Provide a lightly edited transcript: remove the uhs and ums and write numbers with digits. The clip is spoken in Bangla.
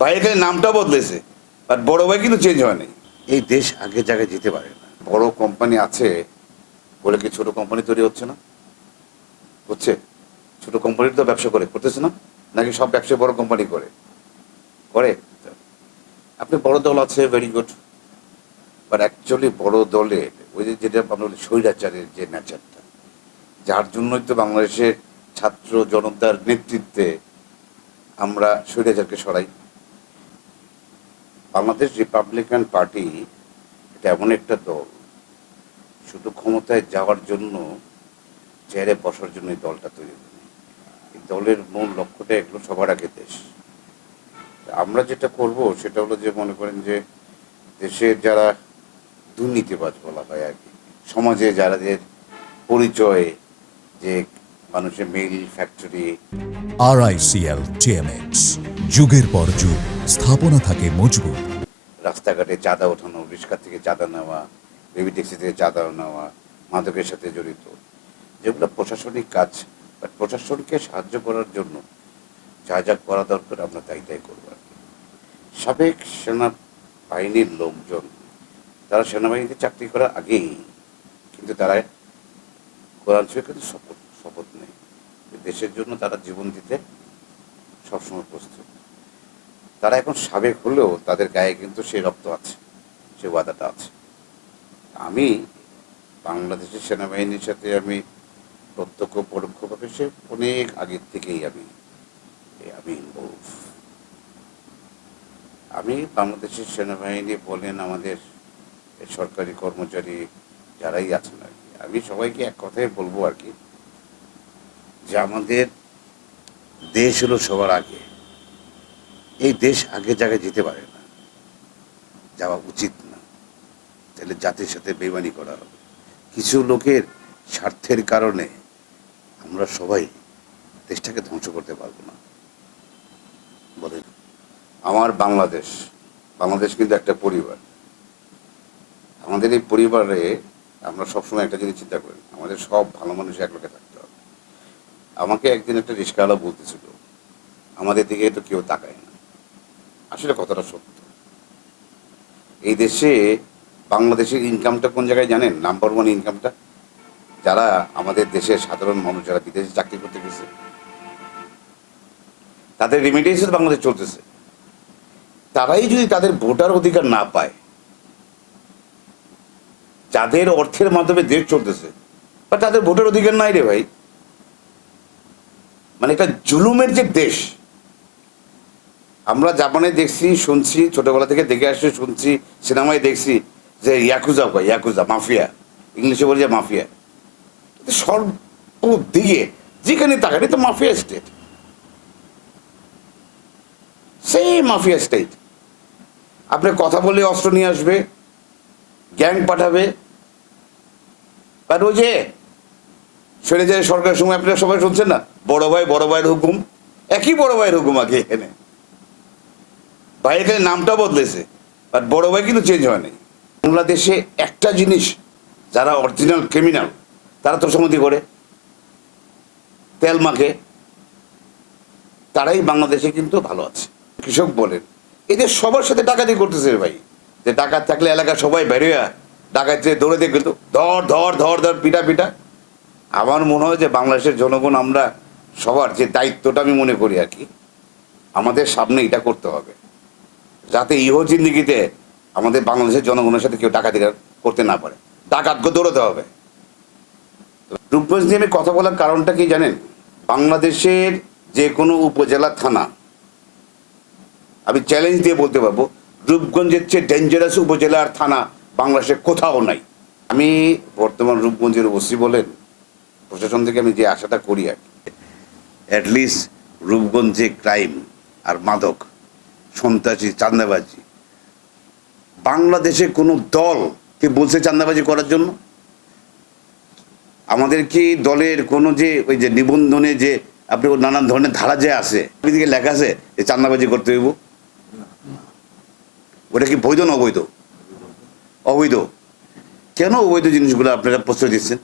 ভাইয়ের খালি নামটা বদলেছে, বাট বড় ভাই কিন্তু চেঞ্জ হয় নাই। এই দেশ আগের জায়গায় যেতে পারে না। বড় কোম্পানি আছে বলে কি ছোট কোম্পানি তৈরি হচ্ছে না? হচ্ছে। ছোট কোম্পানির তো ব্যবসা করতেছে না? নাকি সব ব্যবসা বড় কোম্পানি করে? করে। আপনি বড় দল আছে, ভেরি গুড, বাট অ্যাকচুয়ালি বড় দলের ওই যে যেটা আমরা বলি স্বৈরাচারের যে নেচারটা, যার জন্যই তো বাংলাদেশের ছাত্র জনতার নেতৃত্বে আমরা স্বৈরাচারকে সরাই। বাংলাদেশ রিপাবলিকান পার্টি এটা এমন একটা দল, শুধু ক্ষমতায় যাওয়ার জন্য, চেয়ারে বসার জন্য এই দলটা তৈরি করি। এই দলের মূল লক্ষ্যটা এগুলো সবার আগে দেশ। আমরা যেটা করব সেটা হলো যে মনে করেন যে দেশের যারা দুর্নীতিবাজ বলা হয় আর কি, সমাজে যাদের পরিচয় যে মানুষের মিল ফ্যাক্টরি, RICL TMX যুগের পর যুগ স্থাপনা থাকে মজবুত। রাস্তাঘাটে চাঁদা ওঠানো, রিক্সা থেকে চাঁদা নেওয়া, বেবি ট্যাক্সি থেকে চাঁদা নেওয়া, মাদকের সাথে জড়িত, যেগুলো প্রশাসনিক কাজ, বাট প্রশাসনকে সাহায্য করার জন্য যা যা করা দরকার আমরা তাই করবো আর কি। সাবেক সেনাবাহিনীর লোকজন, তারা সেনাবাহিনীতে চাকরি করার আগেই কিন্তু তারা কোরআন শরীফ কিন্তু শপথ নেই, দেশের জন্য তারা জীবন দিতে সবসময় প্রস্তুত। তারা এখন সাবেক হলেও তাদের গায়ে কিন্তু সেই রক্ত আছে, সে ওয়াদাটা আছে। আমি বাংলাদেশের সেনাবাহিনীর সাথে আমি প্রত্যক্ষ পরোক্ষভাবে সে অনেক আগের থেকেই আমি ইনভলভ। আমি বাংলাদেশের সেনাবাহিনী বলেন, আমাদের সরকারি কর্মচারী যারাই আছেন আর কি, আমি সবাইকে এক কথাই বলবো আর কি, যে আমাদের দেশ হলো সবার আগে। এই দেশ আগের জায়গায় যেতে পারে না, যাওয়া উচিত না, তাহলে জাতির সাথে বেইমানি করা হবে। কিছু লোকের স্বার্থের কারণে আমরা সবাই দেশটাকে ধ্বংস করতে পারবো না। বলেন, আমার বাংলাদেশ কিন্তু একটা পরিবার। আমাদের এই পরিবারে আমরা সবসময় একটা জিনিস চিন্তা করি, আমাদের সব ভালো মানুষ একলোকে থাকতে হবে। আমাকে একদিন একটা রিক্সাওয়ালা বলতেছিল, আমাদের দিকে তো কেউ তাকায় না। আসলে কথাটা সত্য। এই দেশে বাংলাদেশের ইনকামটা কোন জায়গায় জানেন? নাম্বার ওয়ান ইনকামটা যারা আমাদের দেশের সাধারণ মানুষ যারা বিদেশে চাকরি করতে গেছে, তাদের রেমিটেন্সে বাংলাদেশ চলতেছে। তারাই যদি তাদের ভোটার অধিকার না পায়, যাদের অর্থের মাধ্যমে দেশ চলতেছে, বা তাদের ভোটার অধিকার নাই রে ভাই, মানে এটা জুলুমের যে দেশ। আমরা জাপানে দেখছি, শুনছি, ছোটবেলা থেকে দেখে আসছি, শুনছি, সিনেমায় দেখছি যে ইয়াকুজা মাফিয়া, ইংলিশে বলে যে মাফিয়া। সর্বদিকে যেখানে তাকানি তো মাফিয়া স্টেট, সেই মাফিয়া স্টেট। আপনি কথা বলে অস্ত্র নিয়ে আসবে, গ্যাং পাঠাবে, আর ওই যে সরে যায় সরকারের সময় আপনারা সবাই শুনছেন না, বড় ভাইয়ের হুকুম, একই বড় ভাইয়ের হুকুম আগে এখানে। ভাইয়ের খালি নামটা বদলেছে, বাট বড় ভাই কিন্তু চেঞ্জ হয় নাই। বাংলাদেশে একটা জিনিস, যারা অরিজিনাল ক্রিমিনাল তারা তোষামতি করে, তেল মাখে, তারাই বাংলাদেশে কিন্তু ভালো আছে। কৃষক বলেন, এদের সবার সাথে ডাকাতি করতেছে ভাই, যে ডাকাত থাকলে এলাকা সবাই বেরোয়া ডাকাত দৌড়ে দিয়ে কিন্তু ধর ধর ধর ধর পিটা। আমার মনে হয় যে বাংলাদেশের জনগণ, আমরা সবার যে দায়িত্বটা আমি মনে করি আর কি, আমাদের সামনে এটা করতে হবে, যাতে ইহো জিন্দিগিতে আমাদের বাংলাদেশের জনগণের সাথে কেউ ডাকাতি করতে না পারে, ডাকাতকে দৌড়াতে হবে। রূপগঞ্জ নিয়ে আমি কথা বলার কারণটা কি জানেন? বাংলাদেশের যে কোনো উপজেলা থানা, আমি চ্যালেঞ্জ দিয়ে বলতে পারবো, রূপগঞ্জের চেয়ে ডেঞ্জারাস উপজেলার থানা বাংলাদেশে কোথাও নাই। আমি বর্তমান রূপগঞ্জের ওসি বলেন, প্রশাসন থেকে আমি যে আশাটা করি আর কি, অ্যাটলিস্ট রূপগঞ্জে ক্রাইম আর মাদক, সন্ত্রাসী, চাঁদাবাজি, বাংলাদেশে কোনো দল কে বলছে চাঁদাবাজি করার জন্য? আমাদের কি দলের কোনো যে ওই যে নিবন্ধনে যে আপনি নানান ধরনের ধারা যে আছে, এদিকে লেখা আছে যে চাঁদাবাজি করতে হইব? ওটা কি বৈধ না অবৈধ? অবৈধ। কেন অবৈধ জিনিসগুলো আপনারা প্রশ্রয় দিচ্ছেন?